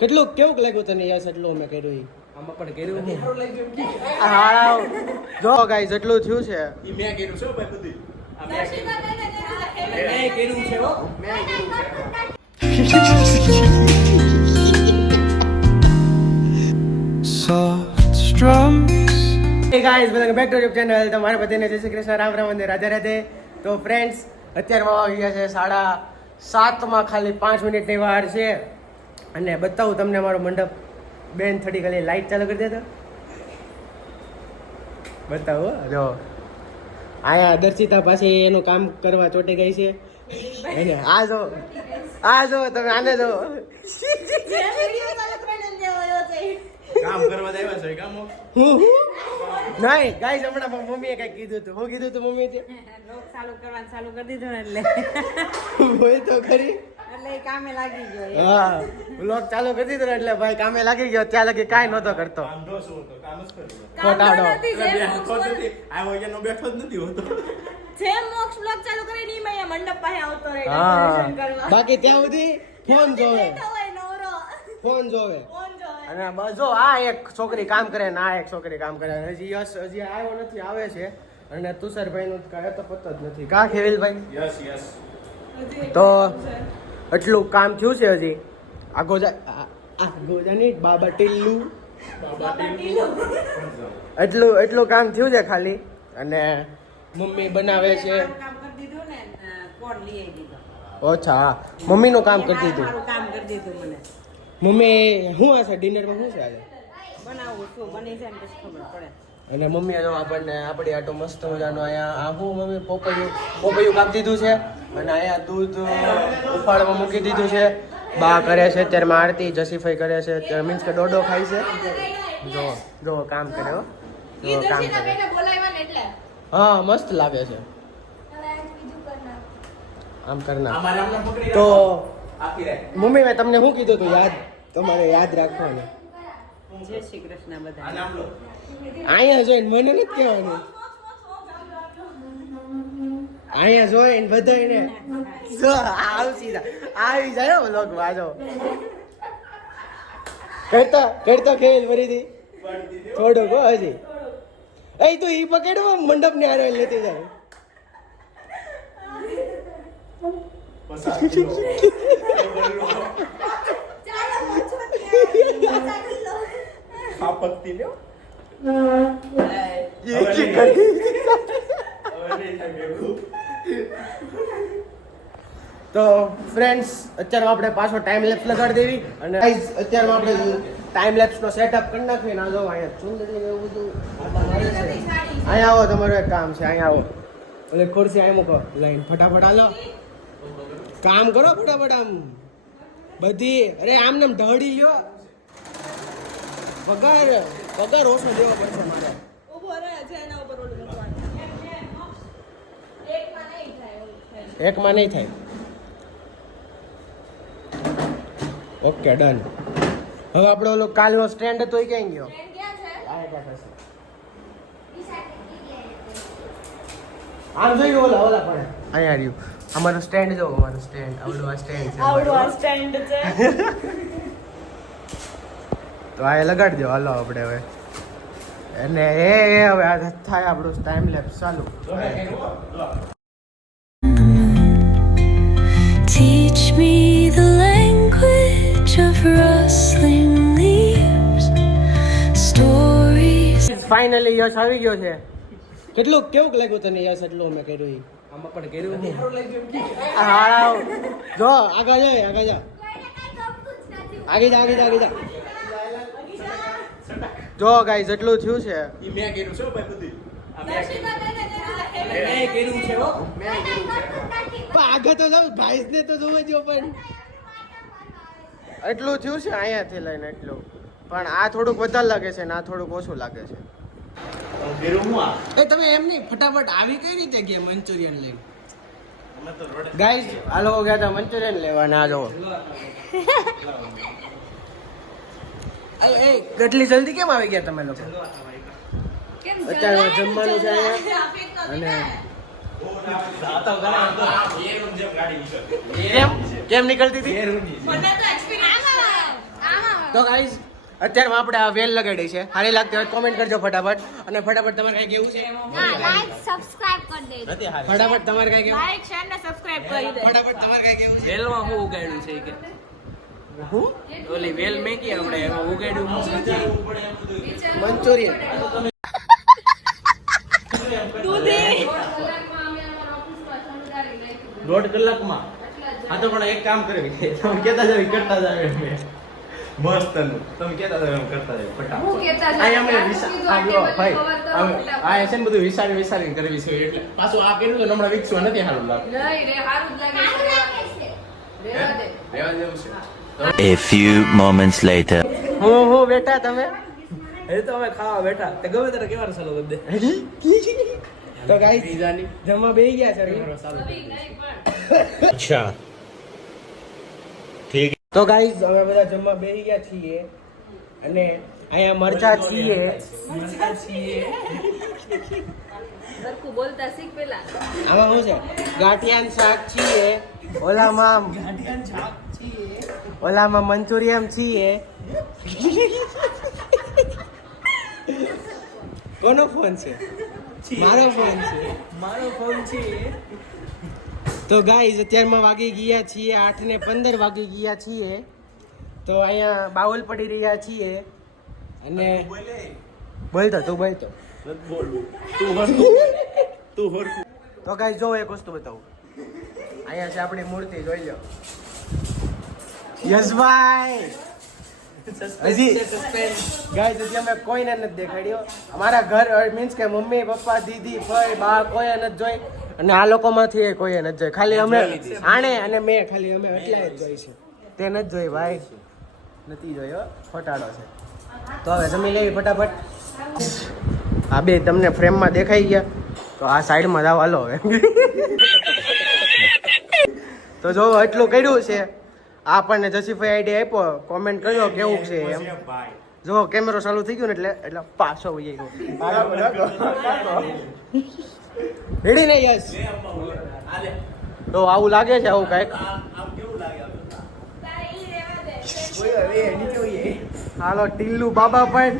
કેટલું કેવું લાગ્યું તને યસ એટલું મેં કર્યું ઈ? આમાં પણ કર્યું નહીં. સારું લાગ્યું એમ કે. હા જો ગાઈસ એટલું થયું છે. ઈ મેં કર્યું છે હો ભાઈ બધું. આ મેં દર્શિકા કર્યું. બેને મેં કર્યું છે હો. મેં કર્યું છે. Soft strums. Hey guys, welcome back to YouTube channel. તમારા બધાને જય શ્રી કૃષ્ણ, રામ રામ અને રાધે રાધે. તો ફ્રેન્ડ્સ, અત્યારમાં વાગી ગયા છે 7:30 ખાલી 5 મિનિટની વાર છે અને બતાવું તમને મારો મંડપ. બેન થોડી ખાલી લાઈટ ચાલુ કરી દેતો. બતાવો જો આયા દર્શિતા પાસે એનું કામ કરવા ચોટી ગઈ છે. અને આ જો તમે આને જો કામ કરવા દેવા છે કામ. નહીં ગાઈસ, હમણાં મમ્મીએ કઈ કીધું હતું. હું કીધું હતું મમ્મીએ? લોક ચાલુ કરવાનું ચાલુ કરી દીધું ને એટલે હોય તો ખરી. એટલે એ કામે લાગી ગયો હા, વ્લોગ ચાલુ કરી દીધો ને એટલે ભાઈ કામે લાગી ગયો. ત્યાં લગી કાંઈ નહોતો કરતો. કામ જો શું તો કામ જ કર્યું. ખોટાડો. આ વગરનો બેઠો જ નથી હોતો. જેમ મોક્ષ બ્લોગ ચાલુ કરીને ઈ મૈયા મંડપ પાસે આવતો રહે હા, દર્શન કરવા. બાકી ત્યાં સુધી ફોન જોવે. બેઠો હોય નવરો. ફોન જોવે. ફોન જોવે. અને જો આ એક છોકરી કામ કરે ને આ એક છોકરી કામ કરે. હજી યશ હજી આવ્યો નથી, આવે છે. અને તુષારભાઈ નું કાંઈ તો પતો જ નથી. કા ખેવિલભાઈ? Yes yes. તો એટલું કામ થયું છે હજી. આગો જાની બાબા ટીલ્લુ એટલું કામ થયું છે ખાલી. અને મમ્મી બનાવે છે. કામ કરી દીધું ને કોણ લઈ આવી દીધો. ઓછા હા, મમ્મીનું કામ કરી દીધું. મારું કામ કરી દીધું મને. મમ્મી શું આ છે ડિનરમાં? શું છે આજે? બનાવું શું બની જાય ને પછી ખબર પડે. અને મમ્મીએ જો આપણને આપણી આટો મસ્ત મજાનો અહીંયા આ શું મમ્મી પોપૈયું કાપી દીધું છે. અને અહીંયા દૂધ ઉફાળવા મૂકી દીધું છે. બા કરે છે અત્યારમાં આરતી, જસીફાઈ કરે છે અત્યારે, મીન્સ કે ડોડો ખાય છે. જો કામ કરે હો. જો કામ કરે. હા મસ્ત લાગે છે આમ કરના. અમારે આમને પકડી તો આપી રાખ. મમ્મી મેં તમને શું કીધું હતું યાદ? તમારે યાદ રાખવાનું. જય શ્રી કૃષ્ણ આ બધા. નામ લો. અહીંયા જોઈને મને નથી કહેવાનું. અહીંયા જોઈને બધાને જો આવી જાય વ્લોગ વાજો કરતો ખેલ ફરીથી થોડુંક હો હજી. એ તો ઈ પકડવો મંડપ ને આરે લેતી જાય. આ પત્તી લ્યો. તો ફ્રેન્ડ્સ, અત્યારમાં આપણે પાછો ટાઈમ લેપ્સ લગાડી દેવી. અને ગાઈઝ અત્યારમાં આપણે ટાઈમ લેપ્સ નો સેટઅપ કરી નાખીએ. ના જો અહીંયા ચુંદડી ને એવું બધું અહીંયા આવો, તમારું એક કામ છે. અહીંયા આવો, એટલે ખુરશી અહીં મૂકો લાઈન ફટાફટ હાલો. કામ કરો ફટાફટ. આમ બધી અરે આમ નામ ઢળી લ્યો. પગાર ઓછો દેવો પડશે મારે. ઉભો રહે છે એના ઉપર ઓલું મૂકવાનું. એકમાં નહીં થાય. Okay done. હવે આપણે ઓલો કાલનો સ્ટેન્ડ હતો એ ક્યાં ગયો? આ એક હશે. આમ જોઈ ઓલા પડે. અહીંયા રહ્યું અમારું સ્ટેન્ડ. જો અમારું સ્ટેન્ડ આવડું આ સ્ટેન્ડ છે. આવડું આ સ્ટેન્ડ છે. તો આ લગાડી દો. હાલો આપણે હવે અને એ હવે આ થાય આપણું ટાઈમ લેપ્સ ચાલુ. Teach me the language of rustling leaves, stories. Finally Yash આવી ગયો છે. કેવું લાગ્યું તને યશ એટલું મેં કર્યું ઈ? આમાં પણ કર્યું નહીં. સારું લાગ્યું એમ કે. હા જો આગળ જા. આગળ જા. જો ગાઈસ એટલું થયું છે. ઈ મેં કર્યું છે હો ભાઈ બધું. આ મેં દર્શિકા બેને કર્યું છે હો. મેં કર્યું છે. પણ આગળ તો જાવ ભાઈસ ને તો જોવા જો. પણ એટલું થયું છે અહીંયાથી લઈને એટલું. પણ આ થોડુંક વધારે લાગે છે ને આ થોડુંક ઓછું લાગે છે. કર્યું હું આ. એ તમે એમ નહીં ફટાફટ આવી કઈ રીતે ગયા મંચુરિયન લઈને? અમે તો રોડે ગાઈસ આ લોકો ગયા હતા મંચુરિયન લેવા ને આ જો. એ કેટલી જલ્દી કેમ આવી ગયા તમે લોકો? અત્યારે જમવાનું છે અહીંયા. અને કેમ નીકળતી હતી? મને તો એક્સપિરિયન્સ તો ગાઈઝ અત્યારમાં આપણે આ વેલ લગાડી છે સારી લાગતી હોય કોમેન્ટ કરજો ફટાફટ અને ફટાફટ તમારે કઈ કેવું છે લાઈક સબસ્ક્રાઇબ કરી દેજો નથી હારી. ફટાફટ તમારે કઈ કેવું લાઈક શેર ને સબસ્ક્રાઇબ કરી દે ફટાફટ તમારે કઈ કેવું છે વેલમાં હું ઉગાડ્યું છે કે હું ઓલી વેલ મેકી આપણે એમાં ઉગાડ્યું હું મંચુરિયન દોઢ કલાકમાં હા તો પણ એક કામ કરવી તમે કેતા જાવ કરતા જાવ એમ. મસ્ત નું તમે કેતા જાવ એમ કરતા જાવ ફટાફટ આ અમે આ જો ભાઈ આ છે ને બધું વિચારીને કરવી છે એટલે પાછું આ કર્યું તો હમણાં વિકસવા નથી સારું લાગે રહેવા દેવું છે. A few moments later. હું બેટા તમે એ તો અમે ખાવા બેઠા તે ગમે ત્યારે કેવાનું ચાલુ કરી દે તો ગાઈસ જમવા બેહી ગયા છે અચ્છા ઠીક. તો ગાઈસ અમે બધા જમવા બેહી ગયા છીએ અને અહીંયા મરચા છીએ સરખું બોલતા શીખ પેલા આમાં શું છે ગાંઠિયાન શાક છીએ ઓલામાં મંચુરિયન છીએ કોનો ફોન છે મારો ફોન છે તો ગાઈઝ અત્યારમાં વાગી ગયા છીએ 8:15 વાગી ગયા છીએ તો અહીંયા બાઉલ પડી રહ્યા છીએ અને બોલતો તું બોલતો તો ગાઈઝ જો એક વસ્તુ બતાવું અહીંયા છે આપણી મૂર્તિ જોઈ લો યશભાઈ હજી ગાઈઝ હજી અમે કોઈને નથી દેખાડ્યો અમારા ઘર મીન્સ કે મમ્મી પપ્પા દીદી ભાઈ બા કોઈ નથી જોઈ અને આ લોકોમાંથી કોઈએ નથી જોઈ ખાલી અમે આણે અને મેં ખાલી અમે એટલા જ જોઈ છે તે નથી જોઈ ભાઈ નથી જોયો ફોટાડો છે તો હવે જમી લેવી ફટાફટ આ બે તમને ફ્રેમમાં દેખાઈ ગયા તો આ સાઈડમાં જાવ હાલો હવે તો જો એટલું કર્યું છે આપણને જસીફાઈ આઈડી આપ્યો કોમેન્ટ કરજો કેવું છે એમ જો કેમેરો ચાલુ થઈ ગયો ને એટલે પાછો વહી ગયો રેડી ને યસ તો આવું લાગે છે આવું કઈક હાલો ટીલ્લુ બાબા પણ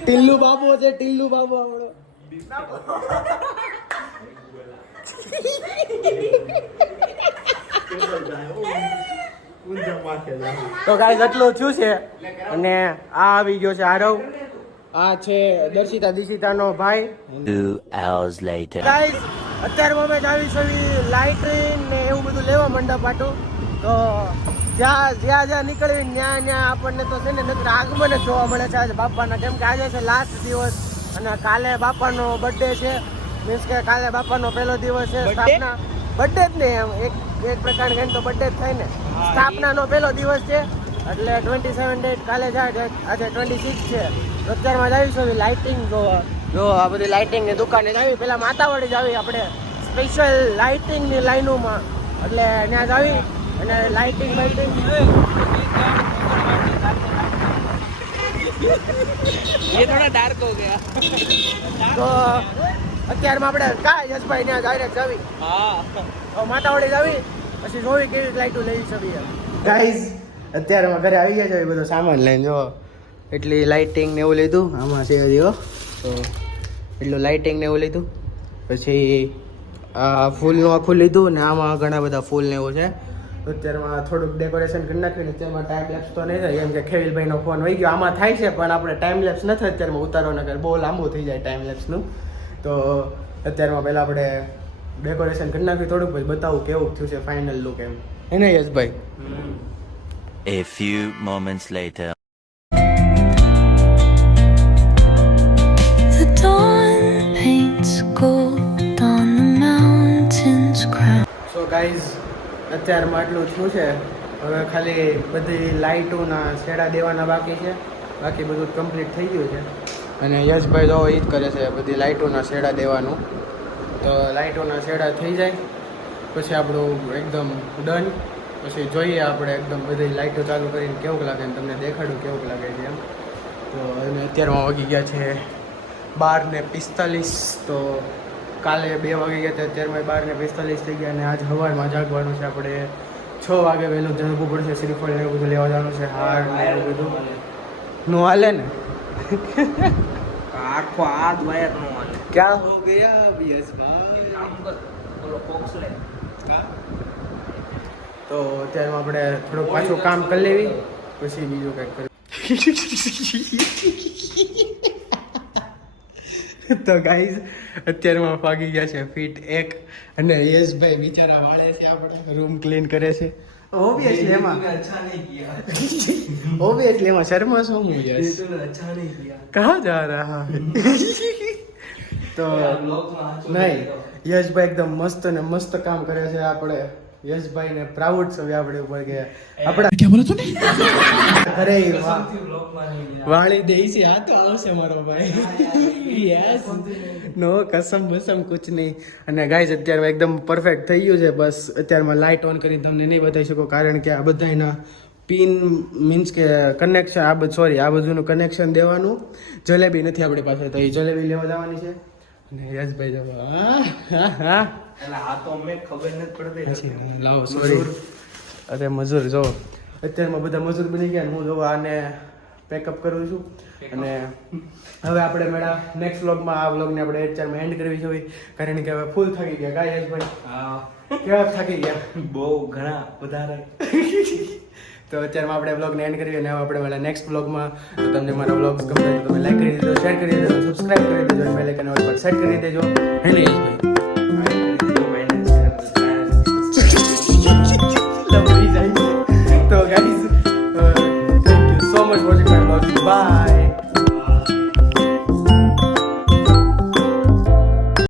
ટીલ્લુ બાબો છે ટીલ્લુ બાબો આપણો તો ગાઈસ એટલું થયું છે અને આ આવી ગયો છે આરવ આ છે દર્શિતા દિશિતાનો ભાઈ 2 hours later. ગાઈસ અત્યારે અમે આવી છે લાઇટિંગ ને એવું બધું લેવા મંડપ આટું તો જ્યાં નીકળી ત્યાં આપણને તો છે ને નકર આગમન જ જોવા મળે છે આજે બાપાના કેમ કે આજે છે લાસ્ટ દિવસ અને કાલે બાપાનો બર્થડે છે મીન્સ કે કાલે બાપાનો પહેલો દિવસ છે સ્થાપના બર્થડે જ નહીં એમ એક પ્રકાર કહીને તો બર્થડે જ થાય ને સ્થાપનાનો પહેલો દિવસ છે એટલે 27 ડેટ કાલે જાય આજે 26 છે અત્યારમાં જ આવીશું લાઇટિંગ જોવા જો આ બધી લાઇટિંગની દુકાને જ આવી પેલા માતાવાડી જ આવી આપણે સ્પેશિયલ લાઇટિંગની લાઈનોમાં એટલે ત્યાં જ આવી અને લાઇટિંગ ये थोड़ा डार्क हो गया તો અત્યારમાં આપણે કા યશભાઈ ત્યાં ડાયરેક્ટ આવી हाँ માતાવાડી જ આવી પછી જોવી કેવી લાઇટો લેવી છે ગાઈઝ અત્યારે ઘરે આવી ગયા છે બધો સામાન લઈને જો એટલી લાઇટિંગ ને એવું લીધું આમાં છે હજી હો તો એટલું લાઇટિંગ ને એવું લીધું પછી આ ફૂલનું આખું લીધું ને આમાં ઘણા બધા ફૂલ ને એવું છે તો અત્યારમાં થોડુંક ડેકોરેશન કરી નાખ્યું અત્યારમાં ટાઈમ લેપ્સ તો નહીં થાય કેમ કે ખેવીલભાઈનો ફોન વહી ગયો આમાં થાય છે પણ આપણે ટાઈમ લેપ્સ નથી અત્યારમાં ઉતારો નગર બહુ લાંબુ થઈ જાય ટાઈમ લેપ્સનું તો અત્યારમાં પહેલાં આપણે ડેકોરેશન કરી નાખ્યું થોડુંક પછી બતાવું કેવું થયું છે ફાઇનલ લુક એમ એને યશભાઈ A few moments later. The dawn paints gold on the mountain's crown. So guys અત્યારમાં આટલું થયું છે હવે ખાલી બધી લાઇટોના છેડા દેવાના બાકી છે બાકી બધું કમ્પ્લીટ થઈ ગયું છે અને યશભાઈ જો એ જ કરે છે બધી લાઇટોના છેડા દેવાનું તો લાઇટોના છેડા થઈ જાય પછી આપણું એકદમ ડન પછી જોઈએ આપણે એકદમ બધી લાઇટો ચાલુ કરીને કેવું લાગે ને તમને દેખાડું કેવું લાગે છે એમ તો અને અત્યારમાં વાગી ગયા છે 12:45 તો કાલે 2 વાગી ગયા હતા અત્યારમાં 12:45 થઈ ગયા અને આજ સવારમાં જાગવાનું છે આપણે 6 વાગે વહેલું જવું પડશે. શ્રીફળ ને એવું બધું લેવા જવાનું છે. હાર ને એવું બધું નો હાલે ને. આખો હાથ વાયર નો હાલે. ક્યાં હો ગયા યશભાઈ? કામ કર બોલો બોક્સ લે. તો અત્યારે આપણે થોડુંક પાછું કામ કરી લેવી પછી બીજું કંઈક કરી. તો ગાઈઝ અત્યારમાં પાગી ગયા છે ફીટ 1 અને યશભાઈ બિચારા વાળે છે, આપણે રૂમ ક્લીન કરે છે. ઓબ્વિયસલી એમાં શર્મા શું હું યશ કહા જા રહા તો નહીં, યશભાઈ એકદમ મસ્ત ને મસ્ત કામ કરે છે. આપણે યશભાઈ ને પ્રાઉડ છે આપણે ઉપર કે આપણા ક્યાં બોલો તું અરે વાળી દે છે. આ તો આવશે મારો ભાઈ. યસ નો કસમ બસમ કુછ નહીં. અને ગાઈઝ અત્યારે એકદમ પરફેક્ટ થઈ ગયું છે. બસ અત્યારમાં લાઇટ ઓન કરીને તમને નહીં બતાવી શકો કારણ કે આ બધાના પિન મીન્સ કે કનેક્શન આ બધું સોરી આ બધુંનું કનેક્શન દેવાનું. જલેબી નથી આપણી પાસે તો એ જલેબી લેવા જવાની છે. અને યશભાઈ જવા આ તો અમને ખબર નથી પડતી. લાવો સોરી અરે મજૂર જો અત્યારમાં બધા મજૂર બની ગયા ને હું જો આને પેકઅપ કરું છું. અને હવે આપણે મેળા નેક્સ્ટ વ્લોગમાં આ વ્લોગને આપણે અત્યારમાં એન્ડ કરવી જોઈએ કારણ કે હવે ફૂલ થાકી ગયા. ગાય યશભાઈ હા કેવા થાકી ગયા? બહુ ઘણા વધારે. તો અત્યારમાં આપણે વ્લોગને એન્ડ કરીએ અને હવે આપણે મળ્યા નેક્સ્ટ વ્લોગમાં. તો તમને મારા વ્લોગ્સ ગમે તો તમે લાઈક કરી દેજો, શેર કરી દેજો, સબસ્ક્રાઇબ કરી દેજો, બેલ આઇકન પર સેટ કરી દેજો. હેલો યશભાઈ.